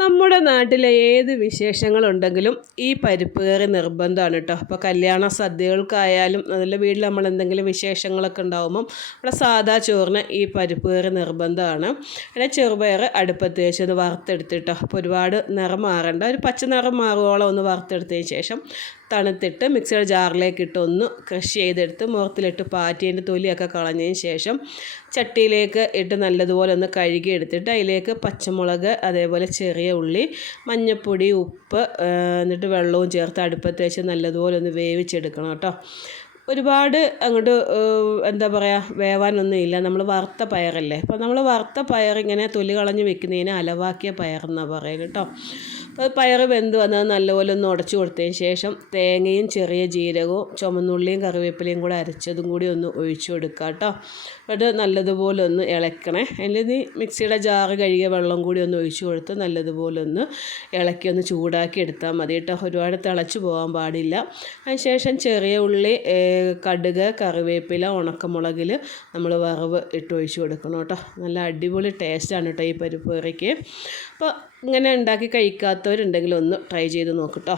നമ്മുടെ നാട്ടിലെ ഏത് വിശേഷങ്ങളുണ്ടെങ്കിലും ഈ പരിപ്പ് കറി നിർബന്ധമാണ് കേട്ടോ. അപ്പോൾ കല്യാണ സദ്യകൾക്കായാലും അതല്ല വീട്ടിൽ നമ്മൾ എന്തെങ്കിലും വിശേഷങ്ങളൊക്കെ ഉണ്ടാകുമ്പം ഇവിടെ സാധാ ചോറിന് ഈ പരിപ്പ് കറി നിർബന്ധമാണ്. പിന്നെ ചെറുപയർ അടുപ്പത്ത് വെച്ച് ഒന്ന് വറുത്തെടുത്തിട്ടോ. അപ്പോൾ ഒരുപാട് നിറം മാറേണ്ട, ഒരു പച്ച നിറം മാറുവോളം ഒന്ന് വറുത്തെടുത്തതിന് ശേഷം തണുത്തിട്ട് മിക്സിയുടെ ജാറിലേക്ക് ഇട്ട് ഒന്ന് ക്രഷ് ചെയ്തെടുത്ത് മുഖത്തിലിട്ട് പാറ്റിയതിൻ്റെ തൊലിയൊക്കെ കളഞ്ഞതിന് ശേഷം ചട്ടിയിലേക്ക് ഇട്ട് നല്ലതുപോലെ ഒന്ന് കഴുകി എടുത്തിട്ട് അതിലേക്ക് പച്ചമുളക്, അതേപോലെ ചെറിയ ഉള്ളി, മഞ്ഞൾപ്പൊടി, ഉപ്പ്, എന്നിട്ട് വെള്ളവും ചേർത്ത് അടുപ്പത്ത് വെച്ച് നല്ലതുപോലെ ഒന്ന് വേവിച്ചെടുക്കണം കേട്ടോ. ഒരുപാട് അങ്ങോട്ട് എന്താ പറയുക, വേവാനൊന്നും ഇല്ല. നമ്മൾ വറുത്ത പയറല്ലേ, അപ്പോൾ നമ്മൾ വറുത്ത പയർ ഇങ്ങനെ തൊലി കളഞ്ഞ് വെക്കുന്നതിന് അലവാക്കിയ പയറെന്നാണ് പറയുന്നത് കേട്ടോ. അപ്പോൾ പയർ വെന്ത് വന്നാൽ നല്ലപോലെ ഒന്ന് ഉടച്ചു കൊടുത്തതിന് ശേഷം തേങ്ങയും ചെറിയ ജീരകവും ചുമന്നുള്ളിയും കറിവേപ്പിലയും കൂടെ അരച്ചതും കൂടി ഒന്ന് ഒഴിച്ചു കൊടുക്കുക കേട്ടോ. അത് നല്ലതുപോലെ ഒന്ന് ഇളക്കണേ. അതിൽ മിക്സിയുടെ ജാറ് കഴുകിയ വെള്ളം കൂടി ഒന്ന് ഒഴിച്ചു കൊടുത്ത് നല്ലതുപോലെ ഒന്ന് ഇളക്കി ഒന്ന് ചൂടാക്കി എടുത്താൽ മതി കേട്ടോ. ഒരുപാട് തിളച്ച് പോകാൻ പാടില്ല. അതിനുശേഷം ചെറിയ ഉള്ളി, കടുക്, കറിവേപ്പില, ഉണക്കമുളകിൽ നമ്മൾ വറവ് ഇട്ട് ഒഴിച്ച് കൊടുക്കണം കേട്ടോ. നല്ല അടിപൊളി ടേസ്റ്റാണ് കേട്ടോ ഈ പരിപ്പ് കറിക്ക്. അപ്പോൾ ഇങ്ങനെ ഉണ്ടാക്കി കഴിക്കാത്തവരുണ്ടെങ്കിൽ ഒന്ന് ട്രൈ ചെയ്ത് നോക്കട്ടോ.